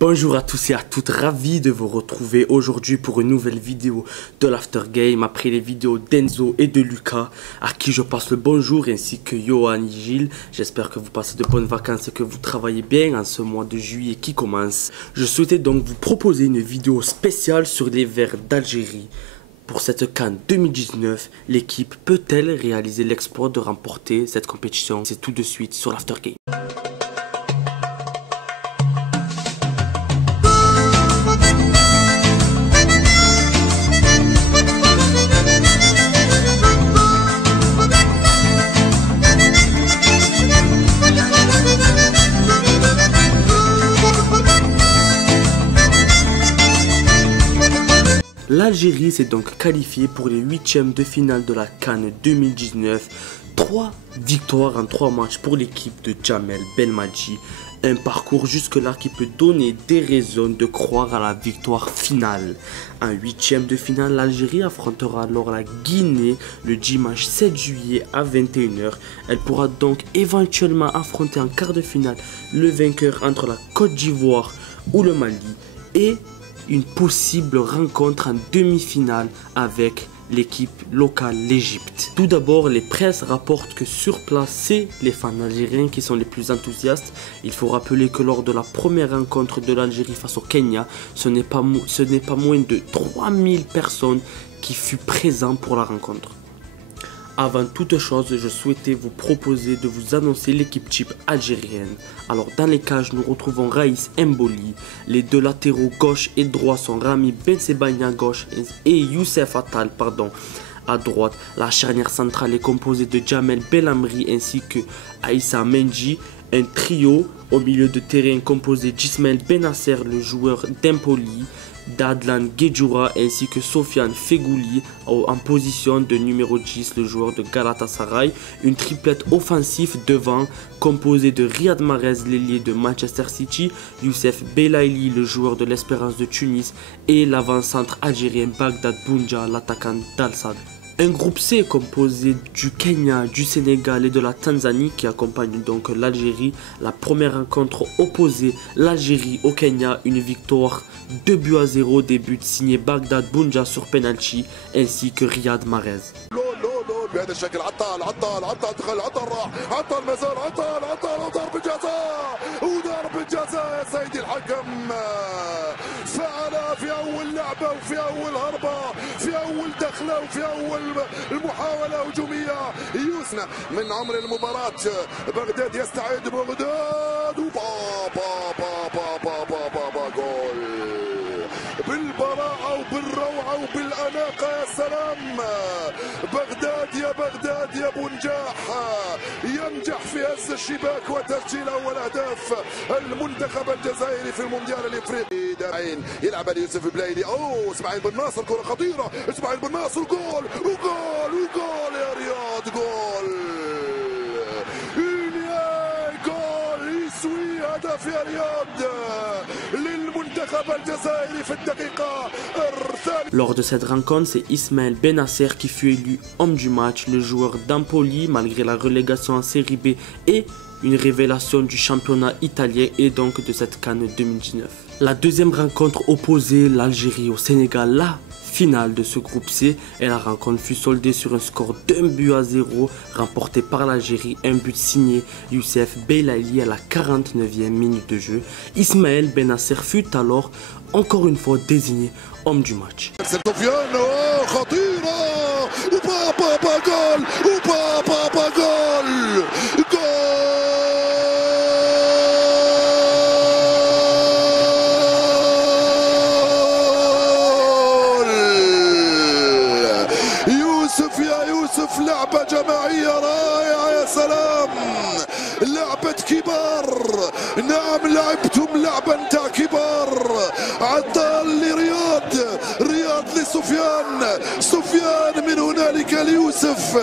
Bonjour à tous et à toutes, ravi de vous retrouver aujourd'hui pour une nouvelle vidéo de l'After Game après les vidéos d'Enzo et de Lucas à qui je passe le bonjour ainsi que Johan et Gilles. J'espère que vous passez de bonnes vacances et que vous travaillez bien en ce mois de juillet qui commence. Je souhaitais donc vous proposer une vidéo spéciale sur les Verts d'Algérie. Pour cette CAN 2019, l'équipe peut-elle réaliser l'exploit de remporter cette compétition? C'est tout de suite sur l'After Game. L'Algérie s'est donc qualifiée pour les huitièmes de finale de la CAN 2019. 3 victoires en 3 matchs pour l'équipe de Djamel Belmadi. Un parcours jusque-là qui peut donner des raisons de croire à la victoire finale. En huitième de finale, l'Algérie affrontera alors la Guinée le dimanche 7 juillet à 21 h. Elle pourra donc éventuellement affronter en quart de finale le vainqueur entre la Côte d'Ivoire ou le Mali et une possible rencontre en demi-finale avec l'équipe locale, l'Égypte. Tout d'abord, les presses rapportent que sur place, c'est les fans algériens qui sont les plus enthousiastes. Il faut rappeler que lors de la première rencontre de l'Algérie face au Kenya, ce n'est pas moins de 3000 personnes qui furent présentes pour la rencontre. Avant toute chose, je souhaitais vous proposer de vous annoncer l'équipe type algérienne. Alors dans les cages, nous retrouvons Raïs Mboli. Les deux latéraux gauche et droit sont Rami Bensebani à gauche et Youssef Attal à droite. La charnière centrale est composée de Djamel Belhamri ainsi que Aïssa Menji. Un trio au milieu de terrain composé d'Ismaël Benasser, le joueur d'Empoli, d'Adlan Guedjoura ainsi que Sofiane Fegouli en position de numéro 10, le joueur de Galatasaray. Une triplette offensive devant composée de Riyad Mahrez, l'ailier de Manchester City, Youssef Belaïli, le joueur de l'Espérance de Tunis et l'avant-centre algérien Bagdad Bounja, l'attaquant d'Al-Sadd. Un groupe C composé du Kenya, du Sénégal et de la Tanzanie qui accompagne donc l'Algérie. La première rencontre opposée, l'Algérie au Kenya, une victoire 2-0, des buts signés Bagdad Bounja sur penalty ainsi que Riyad Mahrez. بهذا الشكل عطال دخل عطال مازال عطال وضرب الجزاء وضرب الجزاء يا سيدي الحكم. فعل في اول لعبه وفي اول هربه في اول دخله وفي اول المحاوله هجوميه يوسنا من عمر المباراه. بغداد يستعد بغداد جول بالبراعه وبالروعه وبالاناقه. يا سلام بغداد يا بنجاح ينجح في هز الشباك وتسجيل اول اهداف المنتخب الجزائري في المونديال الافريقي. يلعب على يوسف بلايلي. اسماعيل بن ناصر كره خطيره. اسماعيل بن ناصر جول يا رياض جول يسوي هدف يا رياض للمنتخب الجزائري في الدقيقة الثانية. Lors de cette rencontre, c'est Ismaël Benasser qui fut élu homme du match, le joueur d'Empoli malgré la relégation en série B et une révélation du championnat italien et donc de cette CAN 2019. La deuxième rencontre opposait l'Algérie au Sénégal, la finale de ce groupe C, et la rencontre fut soldée sur un score d'1-0 remporté par l'Algérie, un but signé Youssef Belaïli à la 49e minute de jeu. Ismaël Benasser fut alors encore une fois désigné homme du match. لعبة جماعية رائعة يا سلام. لعبة كبار. نعم لعبتم لعبة نتاع كبار. عطال لرياض لسفيان من هنالك ليوسف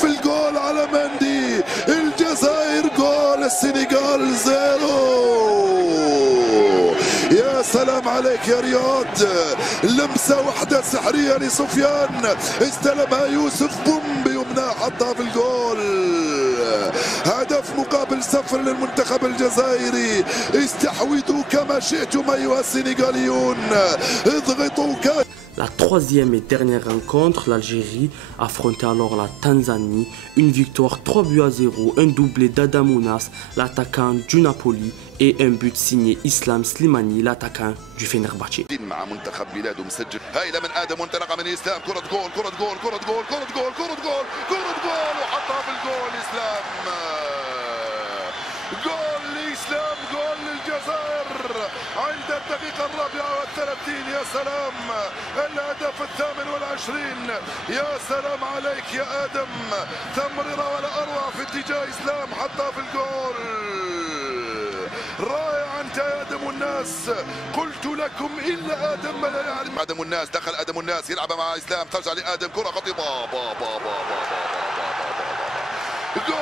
في الجول على مندي. الجزائر جول، السنغال 0. يا سلام عليك يا رياض. لمسة واحدة سحرية لسفيان استلمها يوسف بوم بيمنى حطها في الجول. هدف مقابل 0 للمنتخب الجزائري. استحوذوا كما شئتم أيها السنغاليون، اضغطوا La troisième et dernière rencontre, l'Algérie affrontait alors la Tanzanie. Une victoire 3-0, un doublé d'Adamounas, l'attaquant du Napoli, et un but signé Islam Slimani, l'attaquant du Fenerbahçe. مع منتخب بلاده مسجل هايله من ادم وانطلقه من اسلام. كره جول كره جول كره جول كره جول كره جول كره جول وحطها في الجول. اسلام جول لاسلام، جول للجزائر عند الدقيقه 34. يا سلام، الهدف 28. يا سلام عليك يا ادم، تمريره ولا اروع في اتجاه اسلام، حطها في الجول. رائع انت يا ادم الناس، قلت لكم الا ادم لا يعلم. ادم الناس دخل، ادم الناس يلعب مع اسلام، ترجع لادم، كره خطيره جول.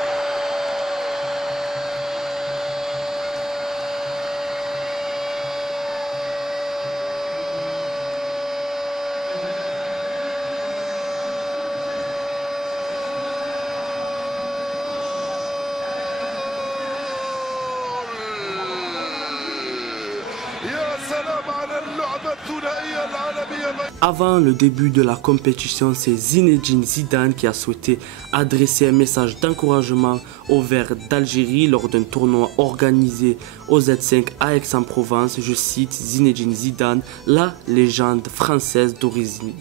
Avant le début de la compétition, c'est Zinedine Zidane qui a souhaité adresser un message d'encouragement aux Verts d'Algérie lors d'un tournoi organisé au Z5 à Aix-en-Provence. Je cite Zinedine Zidane, la légende française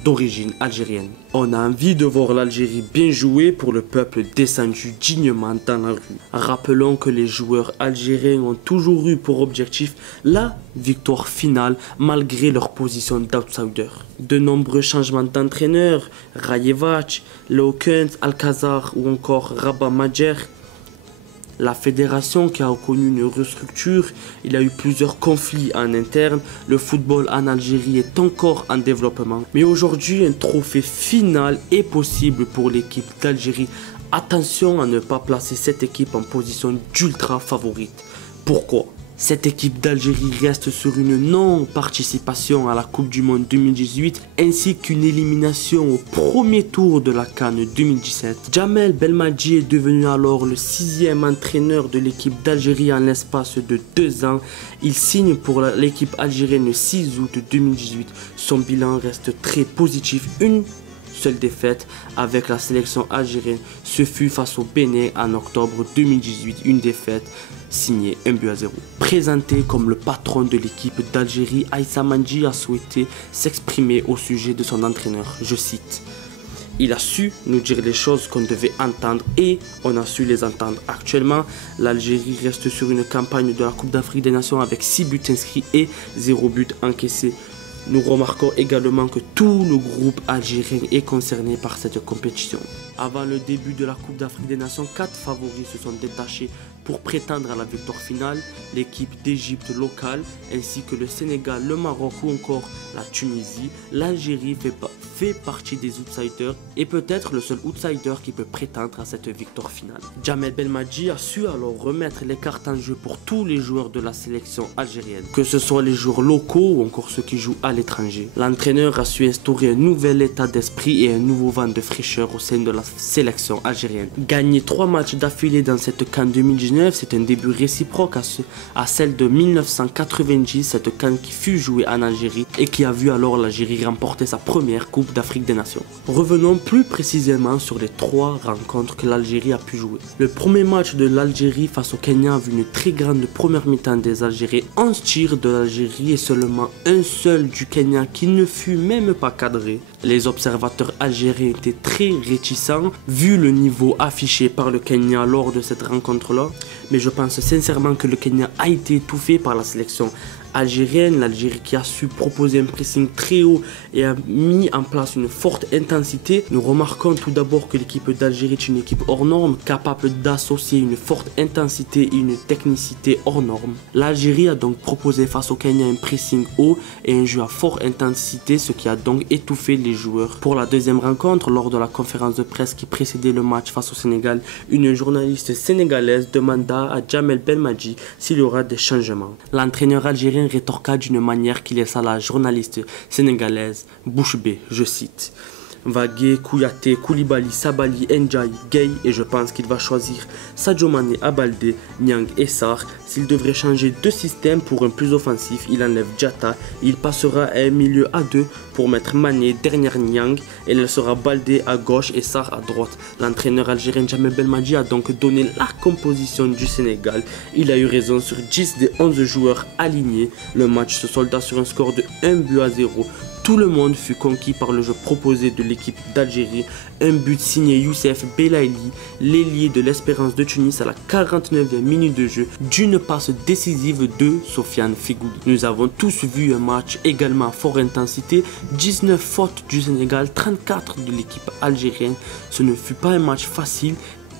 d'origine algérienne. On a envie de voir l'Algérie bien jouer pour le peuple descendu dignement dans la rue. Rappelons que les joueurs algériens ont toujours eu pour objectif la victoire finale malgré leur position d'outsider. De nombreux changements d'entraîneurs, Rayevac, Leo Kuntz, Alcazar ou encore Rabat Madjer. La fédération qui a connu une restructure, il y a eu plusieurs conflits en interne, le football en Algérie est encore en développement. Mais aujourd'hui, un trophée final est possible pour l'équipe d'Algérie. Attention à ne pas placer cette équipe en position d'ultra favorite. Pourquoi ? Cette équipe d'Algérie reste sur une non-participation à la Coupe du Monde 2018 ainsi qu'une élimination au premier tour de la CAN 2017. Jamel Belmadi est devenu alors le 6e entraîneur de l'équipe d'Algérie en l'espace de 2 ans. Il signe pour l'équipe algérienne le 6 août 2018. Son bilan reste très positif. Une seule défaite avec la sélection algérienne, ce fut face au Bénin en octobre 2018, une défaite signée 1-0. Présenté comme le patron de l'équipe d'Algérie, Aïssa Mandji a souhaité s'exprimer au sujet de son entraîneur. Je cite: il a su nous dire les choses qu'on devait entendre et on a su les entendre. Actuellement, l'Algérie reste sur une campagne de la Coupe d'Afrique des Nations avec 6 buts inscrits et 0 but encaissés. Nous remarquons également que tout le groupe algérien est concerné par cette compétition. Avant le début de la Coupe d'Afrique des Nations, 4 favoris se sont détachés pour prétendre à la victoire finale, l'équipe d'Égypte locale, ainsi que le Sénégal, le Maroc ou encore la Tunisie. L'Algérie fait partie des outsiders et peut-être le seul outsider qui peut prétendre à cette victoire finale. Jamel Belmadi a su alors remettre les cartes en jeu pour tous les joueurs de la sélection algérienne, que ce soit les joueurs locaux ou encore ceux qui jouent à l'étranger. L'entraîneur a su instaurer un nouvel état d'esprit et un nouveau vent de fraîcheur au sein de la sélection algérienne. Gagner 3 matchs d'affilée dans cette CAN 2019, c'est un début réciproque à celle de 1990, cette CAN qui fut jouée en Algérie et qui a vu alors l'Algérie remporter sa première Coupe d'Afrique des Nations. Revenons plus précisément sur les 3 rencontres que l'Algérie a pu jouer. Le premier match de l'Algérie face au Kenya a vu une très grande première mi-temps des Algériens. 11 tirs de l'Algérie et seulement un seul du Kenya qui ne fut même pas cadré. Les observateurs algériens étaient très réticents vu le niveau affiché par le Kenya lors de cette rencontre-là. Mais je pense sincèrement que le Kenya a été étouffé par la sélection algérienne. L'Algérie qui a su proposer un pressing très haut et a mis en place une forte intensité. Nous remarquons tout d'abord que l'équipe d'Algérie est une équipe hors norme, capable d'associer une forte intensité et une technicité hors norme. L'Algérie a donc proposé face au Kenya un pressing haut et un jeu à forte intensité, ce qui a donc étouffé les joueurs. Pour la deuxième rencontre, lors de la conférence de presse qui précédait le match face au Sénégal, une journaliste sénégalaise demanda à Jamel Belmadi s'il y aura des changements. L'entraîneur algérien rétorqua d'une manière qui laissa la journaliste sénégalaise bouche bée, je cite: Vagué, Kouyaté, Koulibaly, Sabali, Ndiaye, Gueye et je pense qu'il va choisir Sadio Mané, Abalde, Niang et Sarr. S'il devrait changer de système pour un plus offensif, il enlève Diatta, il passera à un milieu à 2 pour mettre Mané derrière Niang et il sera Baldé à gauche et Sarr à droite. L'entraîneur algérien Jamel Belmadi a donc donné la composition du Sénégal. Il a eu raison sur 10 des 11 joueurs alignés. Le match se solda sur un score de 1-0. Tout le monde fut conquis par le jeu proposé de l'équipe d'Algérie. Un but signé Youssef Belaïli, l'ailier de l'Espérance de Tunis à la 49e minute de jeu, d'une passe décisive de Sofiane Feghouli. Nous avons tous vu un match également à forte intensité, 19 fautes du Sénégal, 34 de l'équipe algérienne. Ce ne fut pas un match facile.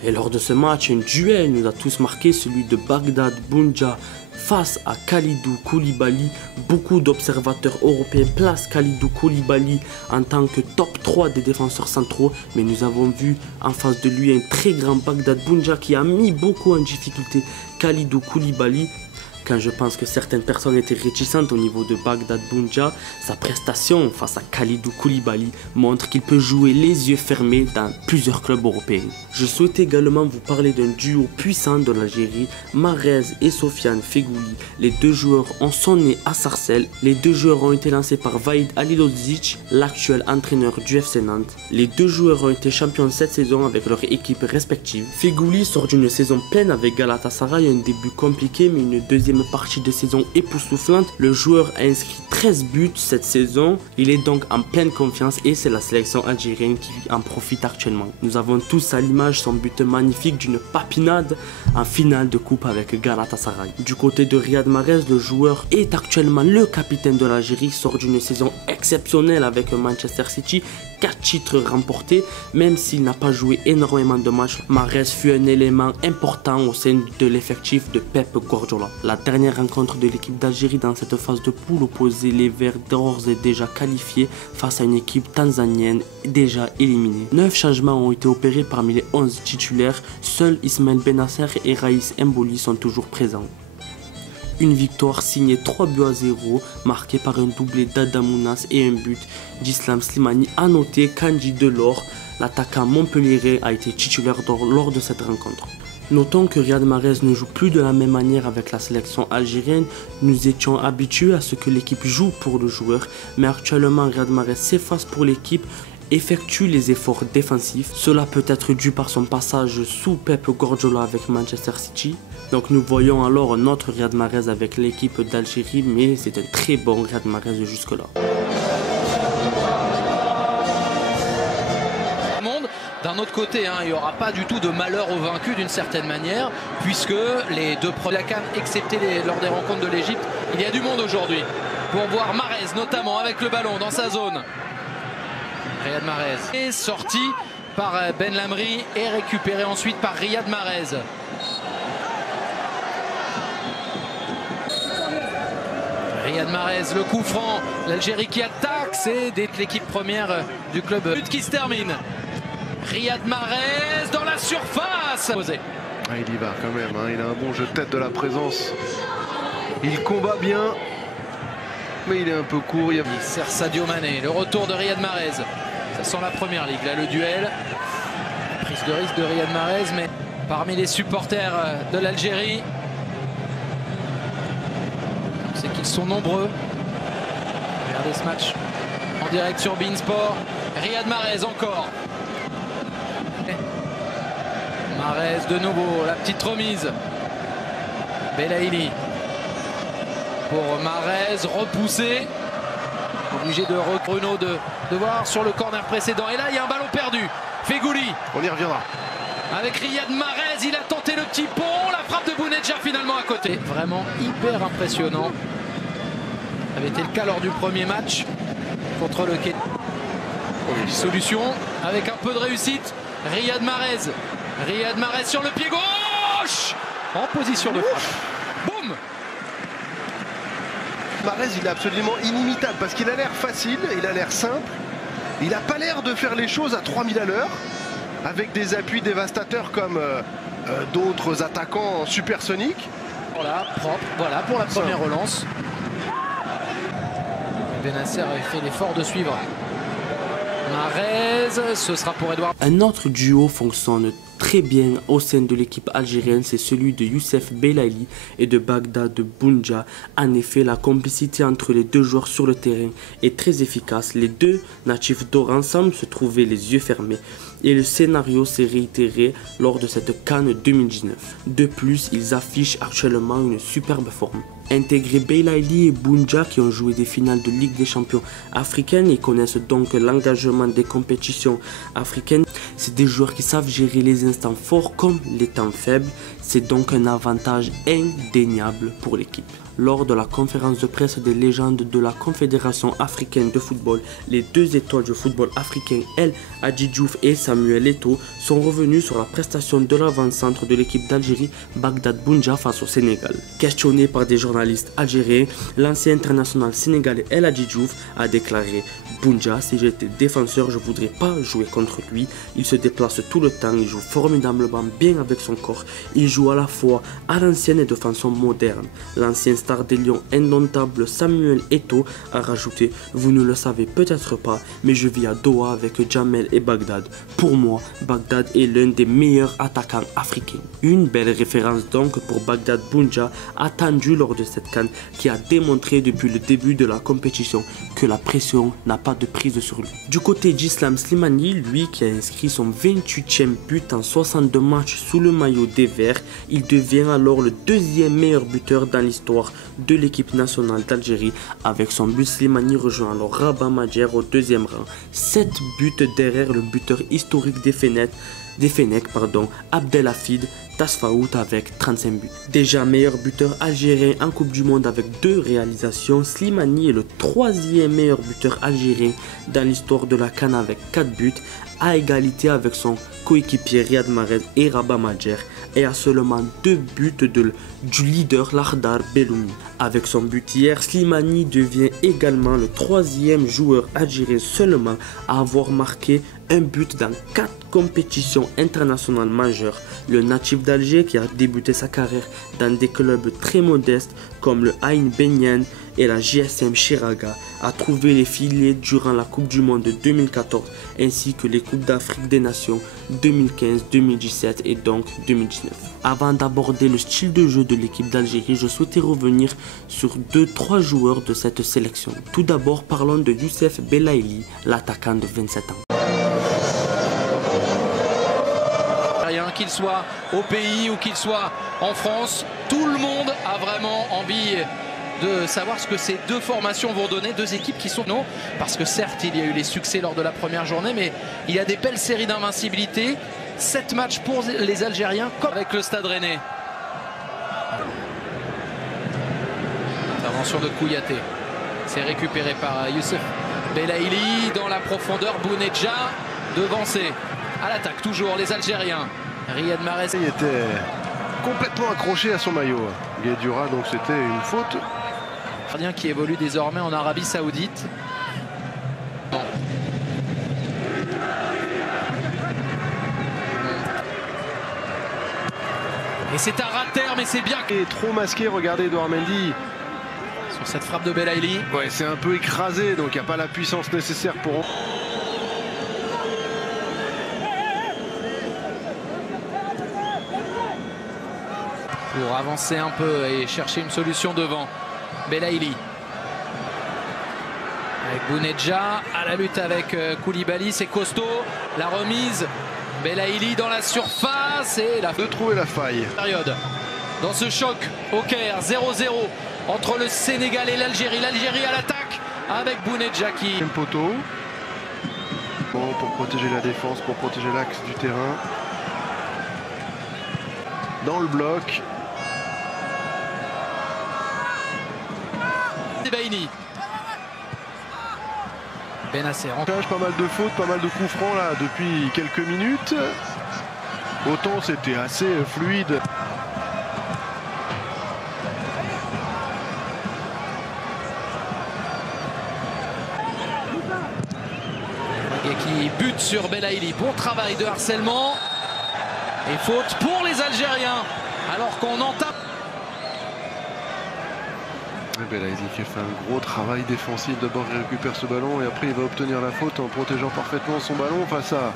Et lors de ce match, un duel nous a tous marqué, celui de Bagdad Bounja face à Kalidou Koulibaly. Beaucoup d'observateurs européens placent Kalidou Koulibaly en tant que top 3 des défenseurs centraux, mais nous avons vu en face de lui un très grand Bagdad Bounja qui a mis beaucoup en difficulté Kalidou Koulibaly. Quand je pense que certaines personnes étaient réticentes au niveau de Bagdad Bounja, sa prestation face à Kalidou Koulibaly montre qu'il peut jouer les yeux fermés dans plusieurs clubs européens. Je souhaite également vous parler d'un duo puissant de l'Algérie, Mahrez et Sofiane Feghouli. Les deux joueurs ont sonné à Sarcelles. Les deux joueurs ont été lancés par Vahid Halilovic, l'actuel entraîneur du FC Nantes. Les deux joueurs ont été champions cette saison avec leurs équipes respectives. Feghouli sort d'une saison pleine avec Galatasaray, un début compliqué mais une deuxième partie de saison époustouflante. Le joueur a inscrit 13 buts cette saison. Il est donc en pleine confiance et c'est la sélection algérienne qui en profite actuellement. Nous avons tous à l'image son but magnifique d'une papinade en finale de coupe avec Galatasaray. Du côté de Riyad Mahrez, le joueur est actuellement le capitaine de l'Algérie, sort d'une saison exceptionnelle avec Manchester City, 4 titres remportés. Même s'il n'a pas joué énormément de matchs, Mahrez fut un élément important au sein de l'effectif de Pep Guardiola. La dernière rencontre de l'équipe d'Algérie dans cette phase de poule opposait les Verts d'ores et déjà qualifiés face à une équipe tanzanienne déjà éliminée. 9 changements ont été opérés parmi les 11 titulaires. Seuls Ismaël Benasser et Raïs Mboli sont toujours présents. Une victoire signée 3-0, marquée par un doublé d'Adamounas et un but d'Islam Slimani. A noter qu'Andy Delors, l'attaquant montpelliérais, a été titulaire lors de cette rencontre. Notons que Riyad Mahrez ne joue plus de la même manière avec la sélection algérienne. Nous étions habitués à ce que l'équipe joue pour le joueur, mais actuellement Riyad Mahrez s'efface pour l'équipe, effectue les efforts défensifs. Cela peut être dû par son passage sous Pep Guardiola avec Manchester City. Donc nous voyons alors notre Riyad Mahrez avec l'équipe d'Algérie, mais c'est un très bon Riyad Mahrez jusque-là. D'un autre côté, il n'y aura pas du tout de malheur aux vaincus d'une certaine manière, puisque les deux premiers la CAN, excepté lors des rencontres de l'Égypte, il y a du monde aujourd'hui pour voir Mahrez notamment avec le ballon dans sa zone. Riyad Mahrez est sorti par Ben Lamri et récupéré ensuite par Riyad Mahrez. Riyad Mahrez, le coup franc, l'Algérie qui attaque, c'est l'équipe première du club. But qui se termine. Riyad Mahrez dans la surface. Il y va quand même, il a un bon jeu de tête, de la présence. Il combat bien, mais il est un peu court. Il sert Sadio Mané, le retour de Riyad Mahrez. Ça sent la première ligue, là le duel. Prise de risque de Riyad Mahrez, mais parmi les supporters de l'Algérie, c'est qu'ils sont nombreux. Regardez ce match en direct sur beIN Sport. Riyad Mahrez encore. Mahrez de nouveau, la petite remise. Belaïli pour Mahrez, repoussé. Obligé de Bruno de voir sur le corner précédent. Et là, il y a un ballon perdu. Feghouli. On y reviendra. Avec Riyad Mahrez, il a tenté le petit pont. La frappe de Bounedjah finalement à côté. Vraiment hyper impressionnant. Ça avait été le cas lors du premier match contre le Kenya. Solution avec un peu de réussite. Riyad Mahrez. Riyad Mahrez sur le pied gauche. En position de frappe. Boum. Mahrez, il est absolument inimitable parce qu'il a l'air facile, il a l'air simple. Il n'a pas l'air de faire les choses à 3000 à l'heure avec des appuis dévastateurs comme d'autres attaquants supersoniques. Voilà, propre. Voilà pour la première relance. Benasser avait fait l'effort de suivre Mahrez, ce sera pour Edouard. Un autre duo fonctionne très bien au sein de l'équipe algérienne, c'est celui de Youssef Belaïli et de Bagdad Bounja. En effet, la complicité entre les deux joueurs sur le terrain est très efficace. Les deux natifs d'Oran semblent se trouver les yeux fermés et le scénario s'est réitéré lors de cette CAN 2019. De plus, ils affichent actuellement une superbe forme. Intégrer Belaïli et Bounja qui ont joué des finales de Ligue des Champions africaines et connaissent donc l'engagement des compétitions africaines. C'est des joueurs qui savent gérer les instants forts comme les temps faibles. C'est donc un avantage indéniable pour l'équipe. Lors de la conférence de presse des légendes de la Confédération africaine de football, les deux étoiles du football africain El Hadji Diouf et Samuel Eto'o sont revenus sur la prestation de l'avant-centre de l'équipe d'Algérie, Bagdad Bounja, face au Sénégal. Questionné par des journalistes algériens, l'ancien international sénégalais El Hadji Diouf a déclaré « Bounja, si j'étais défenseur, je ne voudrais pas jouer contre lui. Il se déplace tout le temps, il joue formidablement bien avec son corps. Il joue à la fois à l'ancienne et de façon moderne. » L'ancien star des Lions indomptable Samuel Eto'o a rajouté « Vous ne le savez peut-être pas, mais je vis à Doha avec Jamel et Bagdad. Pour moi, Bagdad est l'un des meilleurs attaquants africains. » Une belle référence donc pour Bagdad Bounja, attendu lors de cette CAN, qui a démontré depuis le début de la compétition que la pression n'a pas de prise sur lui. Du côté d'Islam Slimani, lui qui a inscrit son 28e but en 62 matchs sous le maillot des Verts, il devient alors le deuxième meilleur buteur dans l'histoire de l'équipe nationale d'Algérie. Avec son but, Slimani rejoint alors Rabat Madjer au deuxième rang. 7 buts derrière le buteur historique des Fennecs, Abdelhafid Tasfaout avec 35 buts. Déjà meilleur buteur algérien en Coupe du Monde avec 2 réalisations, Slimani est le 3e meilleur buteur algérien dans l'histoire de la CAN avec 4 buts, à égalité avec son coéquipier Riyad Mahrez et Rabat Madjer, et à seulement 2 buts du leader Lardar Belloumi. Avec son but hier, Slimani devient également le 3e joueur algérien seulement à avoir marqué un but dans 4 compétitions internationales majeures. Le natif d'Alger, qui a débuté sa carrière dans des clubs très modestes comme le Ain Benyan et la JSM Chiraga, a trouvé les filets durant la Coupe du Monde de 2014 ainsi que les Coupes d'Afrique des Nations 2015, 2017 et donc 2019. Avant d'aborder le style de jeu de l'équipe d'Algérie, je souhaitais revenir sur 2-3 joueurs de cette sélection. Tout d'abord, parlons de Youssef Belaïli, l'attaquant de 27 ans. Qu'il soit au pays ou qu'il soit en France, tout le monde a vraiment envie de savoir ce que ces deux formations vont donner, deux équipes qui sont non, parce que certes il y a eu les succès lors de la première journée, mais il y a des belles séries d'invincibilité. 7 matchs pour les Algériens comme avec le Stade Rennais. Intervention de Kouyaté, c'est récupéré par Youssef Belaïli dans la profondeur. Bounedja devancé à l'attaque, toujours les Algériens. Riyad Mahrez. Il était complètement accroché à son maillot, Guedioura, donc c'était une faute. Gardien qui évolue désormais en Arabie Saoudite. Bon. Et c'est un rat de terre, mais c'est bien. Et trop masqué, regardez Edouard Mendy. Sur cette frappe de Belaïli. Ouais, c'est un peu écrasé, donc il n'y a pas la puissance nécessaire pour... Pour avancer un peu et chercher une solution devant. Belaïli. Avec Bounedja à la lutte avec Koulibaly, c'est costaud. La remise. Belaïli dans la surface et la... De trouver la faille. Période. Dans ce choc au Caire, 0-0 entre le Sénégal et l'Algérie. L'Algérie à l'attaque avec Bounedja qui... Poteau. Bon, pour protéger la défense, pour protéger l'axe du terrain. Dans le bloc. Baini. Benasser. Pas mal de fautes, pas mal de coups francs là depuis quelques minutes. Autant c'était assez fluide. Et qui bute sur Belaïli. Bon travail de harcèlement. Et faute pour les Algériens. Alors qu'on entame. Belaïli qui fait un gros travail défensif. D'abord il récupère ce ballon et après il va obtenir la faute en protégeant parfaitement son ballon face à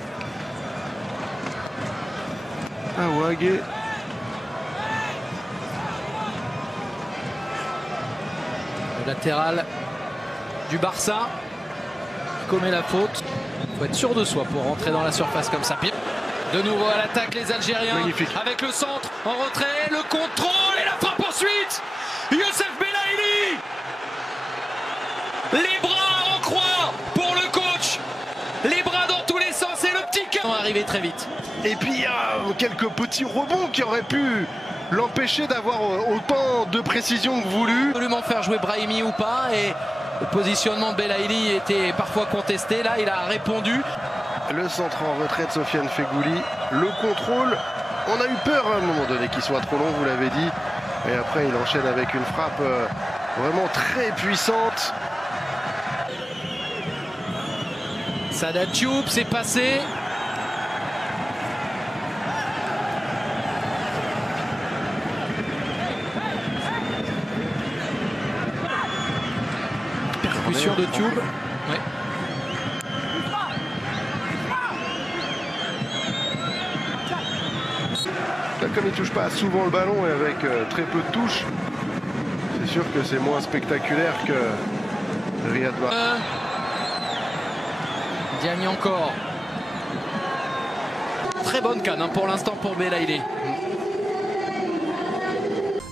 Aouagué. Le latéral du Barça commet la faute. Il faut être sûr de soi pour rentrer dans la surface comme ça. De nouveau à l'attaque les Algériens. Magnifique. Avec le centre en retrait, le contrôle et la frappe ensuite. Youssef Belaïli. Les bras en croix pour le coach. Les bras dans tous les sens et le petit cœur arrivé très vite. Et puis il y a quelques petits rebonds qui auraient pu l'empêcher d'avoir autant de précision que voulu. Absolument faire jouer Brahimi ou pas, et le positionnement de Belaïli était parfois contesté. Là il a répondu. Le centre en retrait de Sofiane Feghouli. Le contrôle, on a eu peur à un moment donné qu'il soit trop long, vous l'avez dit. Et après il enchaîne avec une frappe vraiment très puissante. Sada Diop, c'est passé. Percussion de Diop. Ouais. Là, comme il ne touche pas souvent le ballon et avec très peu de touches, c'est sûr que c'est moins spectaculaire que Riyad Mahrez. Diagne encore. Très bonne canne hein, pour l'instant pour Belaïli.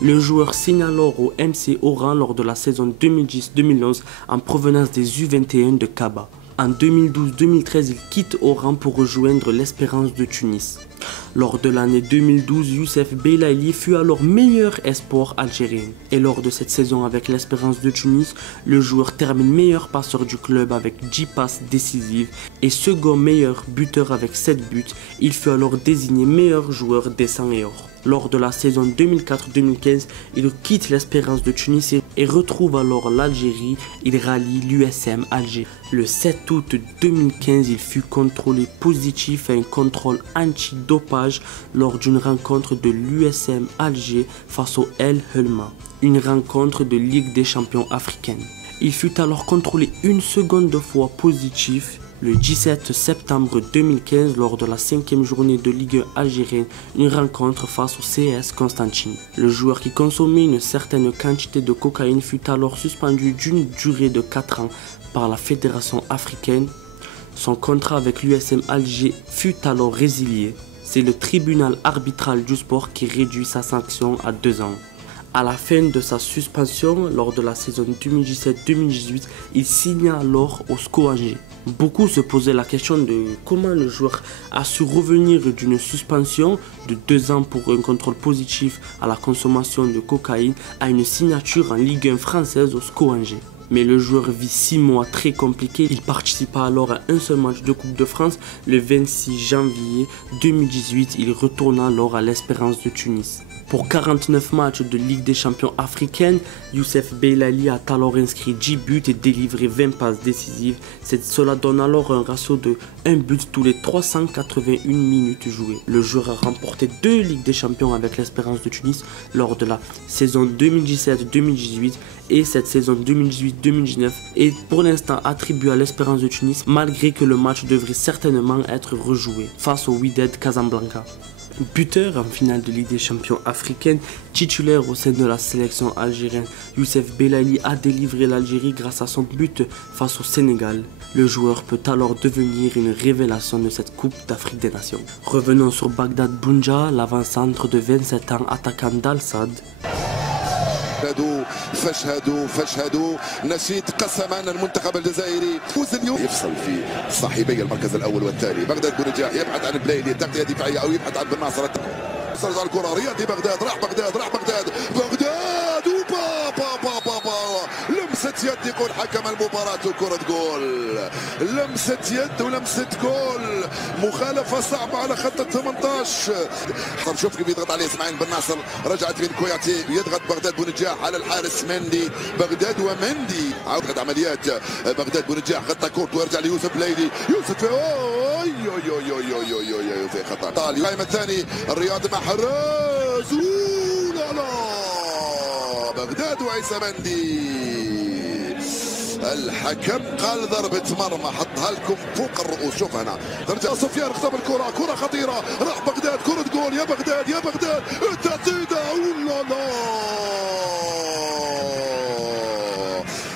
Le joueur signe alors au MC Oran lors de la saison 2010-2011 en provenance des U21 de Kaba. En 2012-2013, il quitte Oran pour rejoindre l'Espérance de Tunis. Lors de l'année 2012, Youssef Belaïli fut alors meilleur espoir algérien. Et lors de cette saison avec l'Espérance de Tunis, le joueur termine meilleur passeur du club avec 10 passes décisives et second meilleur buteur avec 7 buts. Il fut alors désigné meilleur joueur des 100 et or. Lors de la saison 2004-2015, il quitte l'Espérance de Tunis et retrouve alors l'Algérie. Il rallie l'USM Alger. Le 7 août 2015, il fut contrôlé positif à un contrôle anti-dopage lors d'une rencontre de l'USM Alger face au El Helma, une rencontre de Ligue des champions africaine. Il fut alors contrôlé une seconde fois positif le 17 septembre 2015 lors de la 5e journée de Ligue 1 algérienne, une rencontre face au CS Constantine. Le joueur qui consommait une certaine quantité de cocaïne fut alors suspendu d'une durée de 4 ans par la Fédération africaine. Son contrat avec l'USM Alger fut alors résilié. C'est le tribunal arbitral du sport qui réduit sa sanction à 2 ans. À la fin de sa suspension, lors de la saison 2017-2018, il signa alors au SCO Angers. Beaucoup se posaient la question de comment le joueur a su revenir d'une suspension de 2 ans pour un contrôle positif à la consommation de cocaïne à une signature en Ligue 1 française au SCO Angers. Mais le joueur vit 6 mois très compliqués. Il participa alors à un seul match de Coupe de France le 26 janvier 2018. Il retourna alors à l'Espérance de Tunis. Pour 49 matchs de Ligue des champions africaine, Youssef Belaïli a alors inscrit 10 buts et délivré 20 passes décisives. Cela donne alors un ratio de 1 but tous les 381 minutes jouées. Le joueur a remporté 2 Ligues des champions avec l'Espérance de Tunis lors de la saison 2017-2018 et cette saison 2018-2019 est pour l'instant attribuée à l'Espérance de Tunis malgré que le match devrait certainement être rejoué face au Wydad Casablanca. Buteur en finale de Ligue des champions africaine, titulaire au sein de la sélection algérienne, Youssef Belaïli a délivré l'Algérie grâce à son but face au Sénégal. Le joueur peut alors devenir une révélation de cette Coupe d'Afrique des Nations. Revenons sur Bagdad Bounja, l'avant-centre de 27 ans, attaquant d'Al-Sadd. فاشهدوا نشيد قسما المنتخب الجزائري فوز اليوم يفصل في صاحبي المركز الاول والثاني. بغداد بونجاح يبحث عن بلايلي تغطيه دفاعيه او يبحث عن بن ناصر صرف على الكره رياضي بغداد راح بغداد لمسة يد يقول حكم المباراة وكرة جول. لمسة يد ولمسة جول. مخالفة صعبة على خط ال 18. شوف كيف يضغط عليه اسماعيل بن ناصر. رجعت بين كوياتي يضغط بغداد بونجاح على الحارس مندي. بغداد ومندي عودة عمليات بغداد بونجاح غطى كورت ويرجع ليوسف بلايلي. يوسف في خطأ. القائمة الثاني الرياضي محرز. بغداد وعيسى مندي. الحكم قال ضربة مرمى، حطها لكم فوق الرؤوس. شوف هنا ترجع سفيان، خطف الكرة، كرة خطيرة، راح بغداد، كرة جول. يا بغداد يا بغداد، التسديدة ولا لا.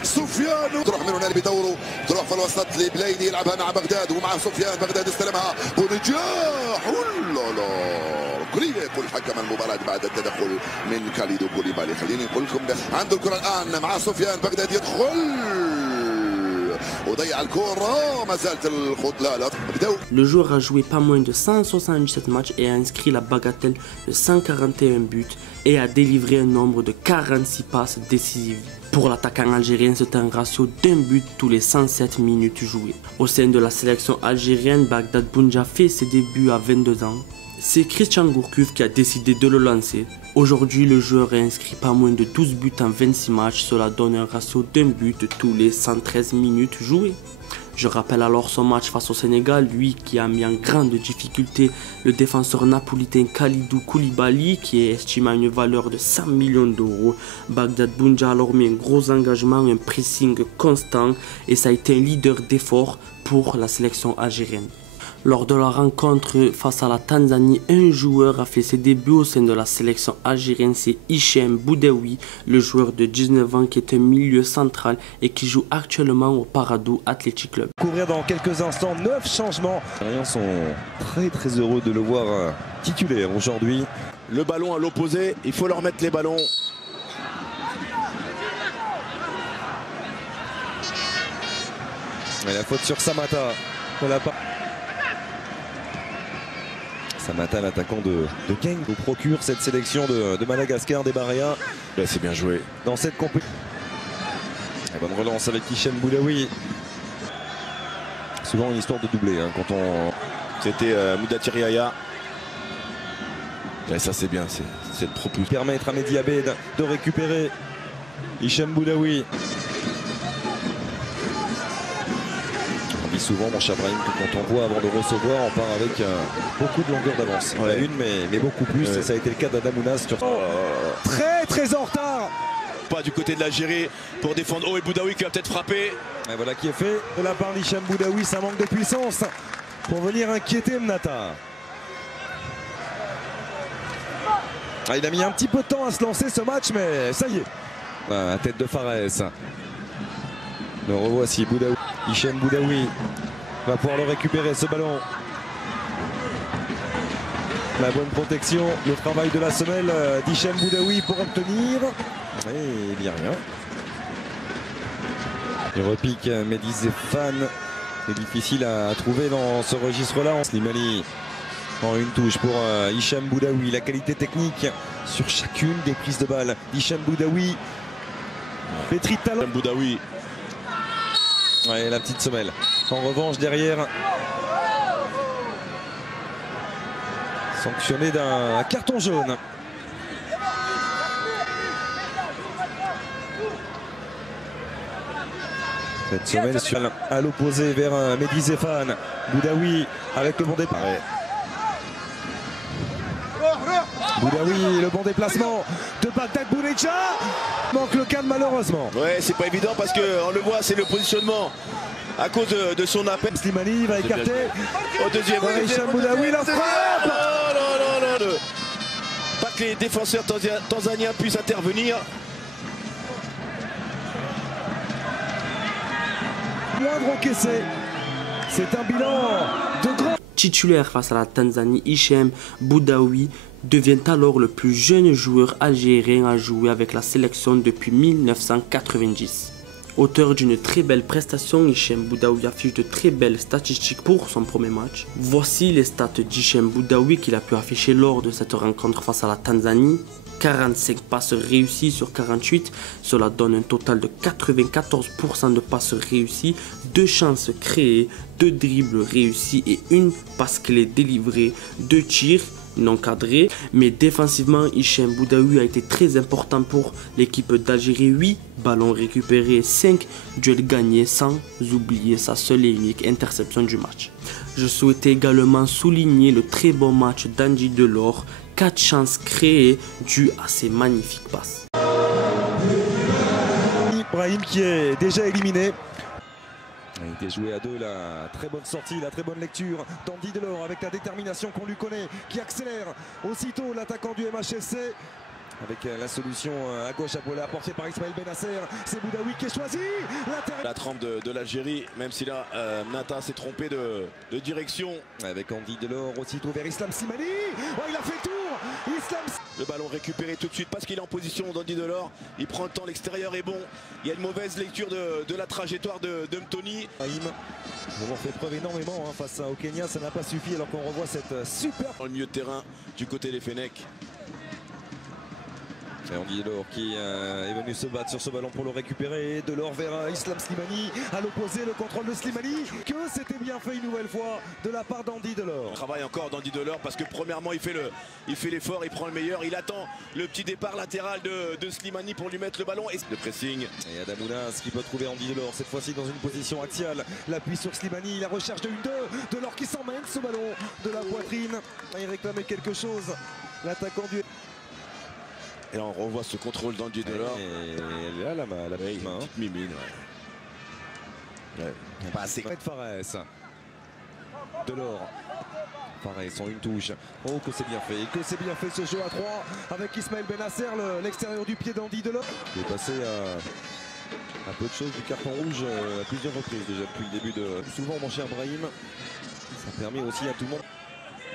سفيان تروح من هنا بدوره، تروح في الوسط لبلايدي، يلعبها مع بغداد ومع سفيان. بغداد استلمها، بونجاح ولا لا. كوليبالي يقول حكم المباراة بعد التدخل من كاليدو كوليبالي. خليني نقول لكم عنده الكرة الآن مع سفيان. بغداد يدخل وضيع الكرة، ما زالت الخط. لا بدأوا. Le joueur a joué pas moins de 177 matchs et a inscrit la bagatelle de 141 buts et a délivré un nombre de 46 passes décisives. Pour l'attaquant algérien, c'est un ratio d'un but tous les 107 minutes jouées. Au sein de la sélection algérienne, Bagdad Bounja fait ses débuts à 22 ans. C'est Christian Gourcuff qui a décidé de le lancer. Aujourd'hui, le joueur a inscrit pas moins de 12 buts en 26 matchs. Cela donne un ratio d'un but tous les 113 minutes jouées. Je rappelle alors son match face au Sénégal, lui qui a mis en grande difficulté le défenseur napolitain Kalidou Koulibaly, qui est estimé à une valeur de 100 millions d'euros. Bagdad Bounja a alors mis un gros engagement, un pressing constant, et ça a été un leader d'effort pour la sélection algérienne. Lors de la rencontre face à la Tanzanie, un joueur a fait ses débuts au sein de la sélection algérienne, c'est Hichem Boudaoui, le joueur de 19 ans qui est un milieu central et qui joue actuellement au Paradou Athletic Club. Couvrir dans quelques instants 9 changements. Les Algériens sont très heureux de le voir titulaire aujourd'hui. Le ballon à l'opposé, il faut leur mettre les ballons. Et la faute sur Samata. Samata, l'attaquant de Genk, nous procure cette sélection de Madagascar, des Baréens. Là, c'est bien joué. Dans cette compétition. Bonne relance avec Hichem Boudaoui. Souvent une histoire de doublé hein, quand on... C'était Moudathir Yahya. Et ça c'est bien, c'est le propulsion. Permettre à Mehdi Abed de récupérer Hichem Boudaoui. On dit souvent, mon cher Brahim, que quand on voit avant de recevoir, on part avec beaucoup de longueur d'avance. Ouais. Pas une, mais beaucoup plus. Ouais. Ça a été le cas d'Adamounas. Très en retard. Pas du côté de l'Algérie pour défendre. Oh, et Boudaoui qui va peut-être frapper. Et voilà qui est fait de la part d'Hichem Boudaoui. Ça manque de puissance pour venir inquiéter Mnata. Ah, il a mis un petit peu de temps à se lancer ce match, mais ça y est. La tête de Fares. Le revoici, Boudaoui. Hichem Boudaoui va pouvoir le récupérer, ce ballon. La bonne protection, le travail de la semelle d'Hichem Boudaoui pour obtenir. Et il n'y a rien. Il repique Mehdi Zéphane. C'est difficile à trouver dans ce registre-là. Slimani en une touche pour Hichem Boudaoui. La qualité technique sur chacune des prises de balle d'Hichem Boudaoui. Pétri de talent. Boudaoui. Ouais, la petite semelle. En revanche, derrière, sanctionné d'un carton jaune. Cette semelle sur à l'opposé vers Mehdi Zéphane. Boudaoui avec le bon départ. Ouais. Boudaoui, le bon déplacement de Bagdad Bounedjah. Manque le calme malheureusement. Ouais, c'est pas évident parce qu'on le voit, c'est le positionnement à cause de son appel. Slimani va écarter. Au deuxième. Hichem Boudaoui, la frappe. Non. Pas que les défenseurs tanzaniens puissent intervenir. Moindre encaissé. C'est un bilan de grand. Titulaire face à la Tanzanie, Hichem Boudaoui devient alors le plus jeune joueur algérien à jouer avec la sélection depuis 1990. Auteur d'une très belle prestation, Hichem Boudaoui affiche de très belles statistiques pour son premier match. Voici les stats d'Hichem Boudaoui qu'il a pu afficher lors de cette rencontre face à la Tanzanie. 45 passes réussies sur 48, cela donne un total de 94% de passes réussies, 2 chances créées, 2 dribbles réussis et 1 passe clé délivrée, 2 tirs non cadrés. Mais défensivement, Hichem Boudaoui a été très important pour l'équipe d'Algérie. 8 ballons récupérés, 5 duels gagnés, sans oublier sa seule et unique interception du match. Je souhaitais également souligner le très bon match d'Andy Delors, 4 chances créées dues à ses magnifiques passes. Brahim qui est déjà éliminé. Il était joué à deux, la très bonne sortie, la très bonne lecture d'Andy Delors avec la détermination qu'on lui connaît, qui accélère aussitôt l'attaquant du MHSC. Avec la solution à gauche apportée par Ismaël Benasser, c'est Boudaoui qui est choisi. La trempe de l'Algérie, même si là Nata s'est trompé de direction. Avec Andy Delors aussitôt vers Islam Slimani. Oh, il a fait le tour. Le ballon récupéré tout de suite parce qu'il est en position d'Andy Delors. Il prend le temps, l'extérieur est bon. Il y a une mauvaise lecture de la trajectoire de Mtoni. On en fait preuve énormément face au Kenya, ça n'a pas suffi alors qu'on revoit cette super... Dans le milieu de terrain du côté des Fennecs. Et Andy Delors qui est venu se battre sur ce ballon pour le récupérer. Delors vers Islam Slimani. À l'opposé, le contrôle de Slimani. Que c'était bien fait une nouvelle fois de la part d'Andy Delors. Il travaille encore d'Andy Delors parce que premièrement il fait l'effort, il prend le meilleur. Il attend le petit départ latéral de Slimani pour lui mettre le ballon. Et le pressing. Et Adamounas qui peut trouver Andy Delors cette fois-ci dans une position axiale. L'appui sur Slimani, la recherche de 1-2. Delors qui s'emmène ce ballon de la poitrine. Il réclamait quelque chose. L'attaquant du... Et là on revoit ce contrôle d'Andy Delors. Et là la petite main. Petite mimine. Ouais. Pas assez. Fares. Delors. Fares en une touche. Oh que c'est bien fait. Que c'est bien fait ce jeu à 3 avec Ismaël Benasser, l'extérieur du pied d'Andy Delors. Il est passé à peu de choses du carton rouge à plusieurs reprises déjà depuis le début de... Souvent mon cher Brahim. Ça permet aussi à tout le monde.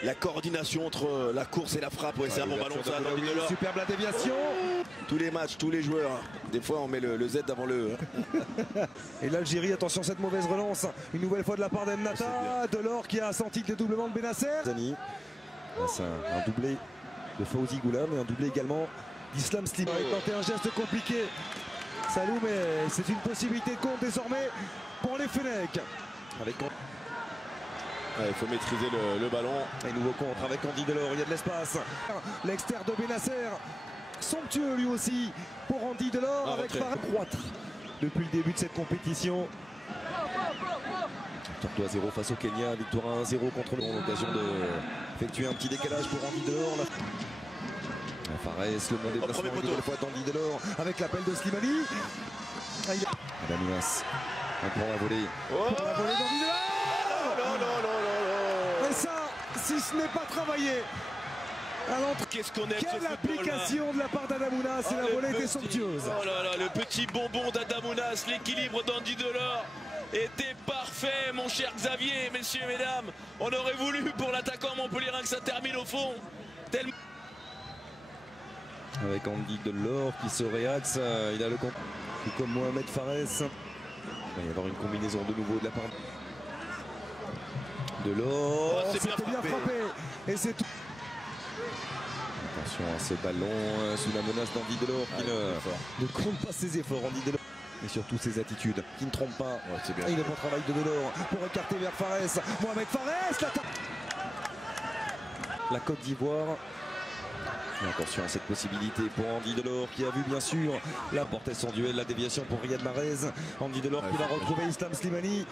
La coordination entre la course et la frappe, ouais, c'est un bon ballon ça, d'Andy Delors. Superbe la déviation. Tous les matchs, tous les joueurs, des fois on met le Z avant le E. Et l'Algérie, attention cette mauvaise relance, une nouvelle fois de la part d'Ennata. Delors qui a senti le dédoublement de Benasser. C'est un doublé de Fawzi Goulam et un doublé également d'Islam Slimani. Il a tenté un geste compliqué. Salou, mais c'est une possibilité de compte désormais pour les Fennecs. Avec... Il faut maîtriser le ballon. Et nouveau contre avec Andy Delors, il y a de l'espace. L'extérieur de Benasser, somptueux lui aussi pour Andy Delors avec Fares croître depuis le début de cette compétition. Victoire 2-0 face au Kenya, victoire 1-0 contre le... L'occasion d'effectuer un petit décalage pour Andy Delors. Fares, le monde est placé une nouvelle fois d'Andy Delors avec l'appel de Slimani. Adamounas pour la volée. Pour la volée d'Andy Delors. Et ça, si ce n'est pas travaillé. Qu'est-ce qu'on aime Quelle application de la part d'Adamounas, et la volée était somptueuse. Oh là là, le petit bonbon d'Adamounas, l'équilibre d'Andy Delors était parfait, mon cher Xavier, messieurs, mesdames. On aurait voulu pour l'attaquant montpelliérain que ça termine au fond. Avec Andy Delors qui se réaxe, il a le compte. Tout comme Mohamed Fares. Il va y avoir une combinaison de nouveau de la part Delors. C'était bien frappé. Et c'est tout. Attention à ce ballon sous la menace d'Andy Delors qui ne compte pas ses efforts. Andy Delors. Et surtout ses attitudes qui ne trompent pas. Il est bon travail de Delors pour écarter vers Fares. Mohamed Fares. La Côte d'Ivoire. Attention à cette possibilité pour Andy Delors qui a vu bien sûr la portée son duel, la déviation pour Riyad Mahrez. Andy Delors qui va retrouver Islam Slimani.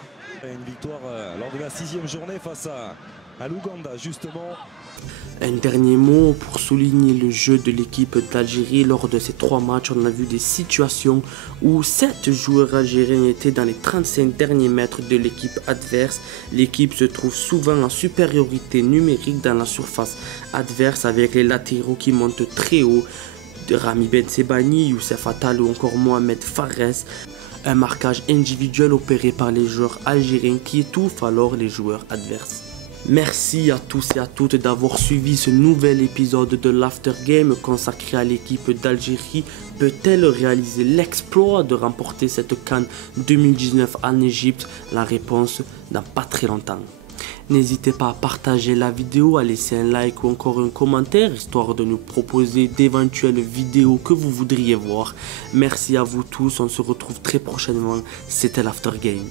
Et une victoire lors de la 6e journée face à l'Ouganda justement. Un dernier mot pour souligner le jeu de l'équipe d'Algérie. Lors de ces 3 matchs, on a vu des situations où 7 joueurs algériens étaient dans les 35 derniers mètres de l'équipe adverse. L'équipe se trouve souvent en supériorité numérique dans la surface adverse avec les latéraux qui montent très haut. Rami Bensebaini, Youssef Attal ou encore Mohamed Fares. Un marquage individuel opéré par les joueurs algériens qui étouffe alors les joueurs adverses. Merci à tous et à toutes d'avoir suivi ce nouvel épisode de l'After Game consacré à l'équipe d'Algérie. Peut-elle réaliser l'exploit de remporter cette CAN 2019 en Égypte? La réponse dans pas très longtemps. N'hésitez pas à partager la vidéo, à laisser un like ou encore un commentaire, histoire de nous proposer d'éventuelles vidéos que vous voudriez voir. Merci à vous tous, on se retrouve très prochainement. C'était l'After Game.